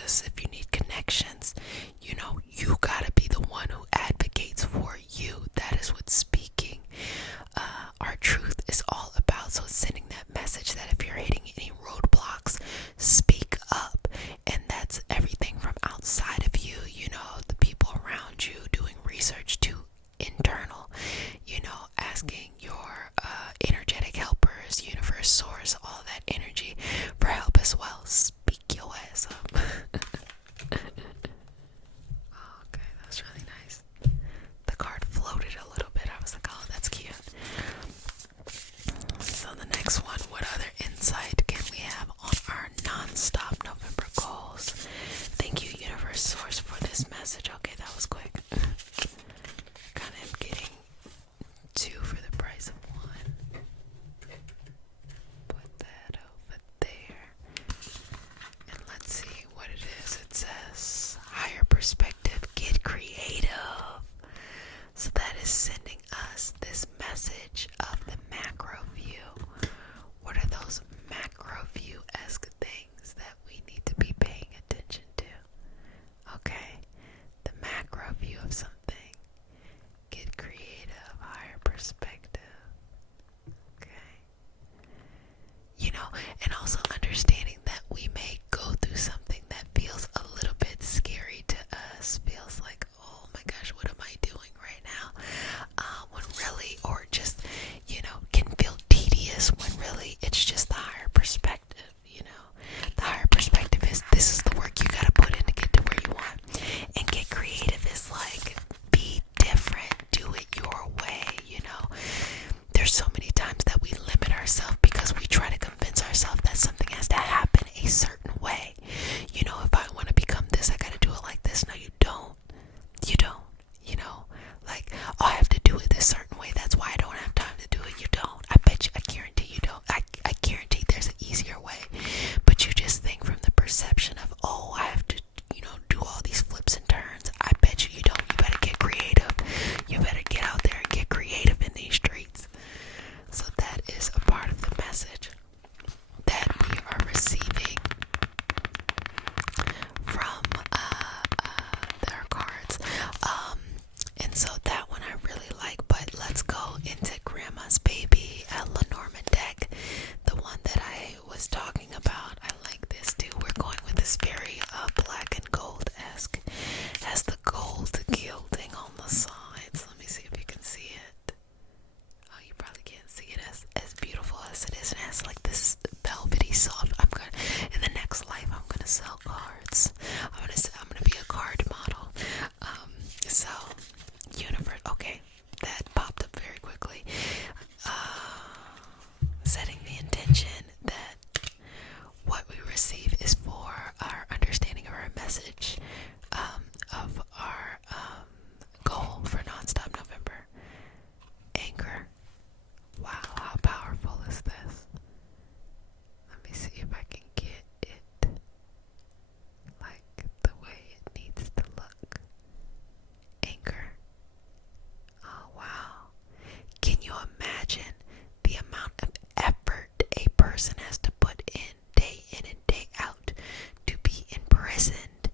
resources, if you need connections, you gotta be the one who advocates for you. That is what speaking our truth is all about. So it's sending that message that if you're hitting any roadblocks, speak up. And that's everything from outside of you, the people around you, doing research, to internal, asking your energetic helpers, universe, source, all that energy for help as well. Speak your ass up. Okay, that was really nice. The card floated a little bit. I was like, oh, that's cute. So the next one, what other insight can we have on our non-stop November goals? Thank you, universe, source, for this message. Okay, that was quick. Kind of getting two for the price of one. Put that over there. And let's see what it is. It says, higher perspective, get creative. So that is sending us this message of the macro view. What are those macro view-esque things that we need to be paying attention to? Okay, the macro view of something. Get creative, higher perspective. Okay. And also understanding that we may go through something that feels a little bit scary to us. Feels like, oh my gosh, what am I doing right now? When really, or just, can feel tedious when really it's just the higher perspective. The higher perspective is, this is the work you gotta put in to get to where you want. And get creative is like, be different, do it your way. There's so many times that we limit ourselves because we try to convince ourselves that something has to happen a certain way. If I want to become this, I gotta do it like this. No, you don't. You don't. Like, oh, I have to do it this certain way. That's why I don't have time to do it. You don't. I bet you, I guarantee you don't. I guarantee there's an easier way. But you just think from the perception of, oh, I have to, do all these flips and turns. I bet you don't. You better get creative. You better get out there and get creative in these streets. So that is a part of the message that we are receiving from their cards. And so that one I really like, but let's go into Grandma's Baby at Lenormand deck. The one that I was talking about. I like this too. We're going with this very black and gold-esque. Has the gold gilding on the sides. Let me see if you can see it. Oh, you probably can't see it as beautiful as it is. It has like this velvety soft. In the next life, I'm gonna sell cards. I'm gonna be a card model. So universe. Okay, that popped up very quickly. Setting the intention that what we receive is for our understanding of our message, of our goal for Nonstop November. Anchor. Wow, how powerful is this? Let me see if I can get it like the way it needs to look. Anchor. Oh wow. Can you imagine the amount of effort a person has to put in and day out to be imprisoned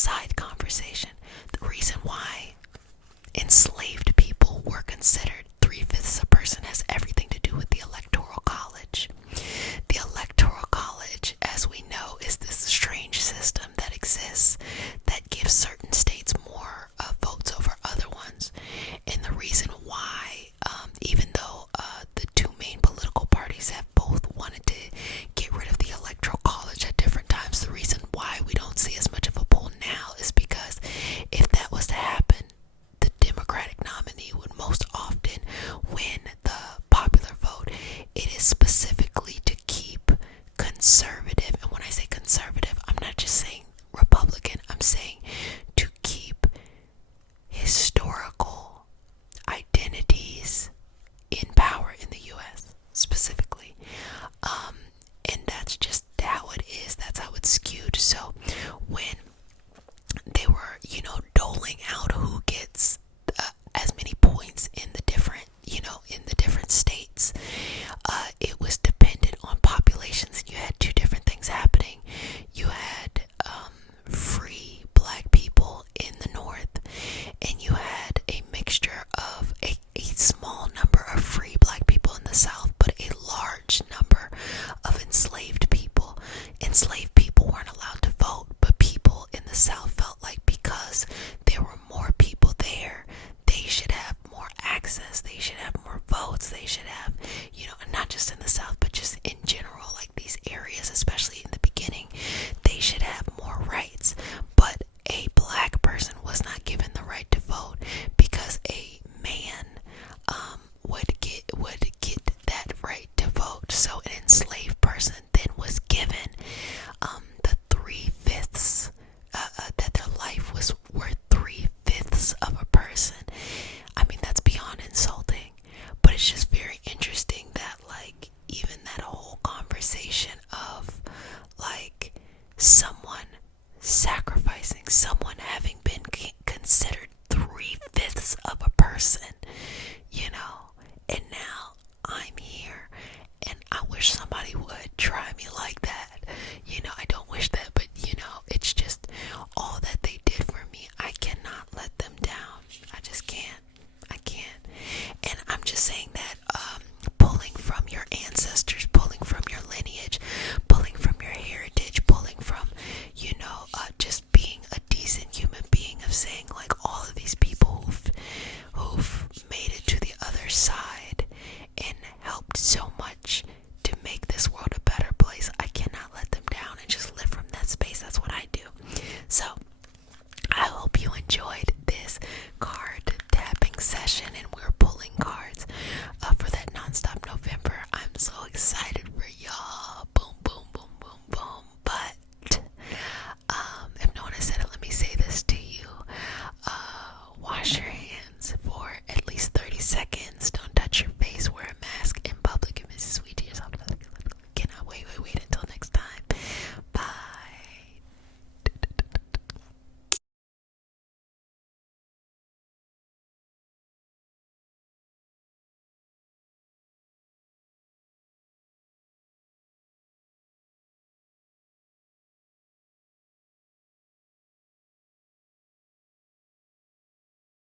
side conversation. The reason why enslaved people were considered three-fifths a person has everything to do with the Electoral College. The Electoral College, as we know, is this strange system that exists that gives certain states more votes over other ones. And the reason why, even though the two main political parties have both wanted to get rid of the Electoral College at different times, the reason why we don't see as much of a pull now is because if that was to happen, the Democratic nominee would most often win the popular vote. It is specifically to keep conservative, and when I say conservative, I'm not just saying Republican, I'm saying to keep historical identities in power in the US specifically. And that's just how it is, that's how it's skewed. So when they were, doling out who gets as many points in the different, in the different states, it was dependent on populations. You had two different things happening. You had free black people in the north, and you had a mixture of a small number of free black people in the south, but a large number of enslaved people. Enslaved people weren't allowed to vote, but people in the south felt like because there were more people there, they should have more access, they should have more votes, they should have, not just in the south, but just in general, like these areas, especially in the beginning, they should have more rights. But a black person was not given the right to vote because a man would get that right to vote. So an enslaved person then was given the three-fifths, that their life was worth three-fifths of a person. I mean, that's beyond insulting, but it's just very interesting that, like, even that whole conversation of, like, someone sacrificing, someone having been considered three-fifths of a person, and now I'm here, and I wish somebody would try me like that,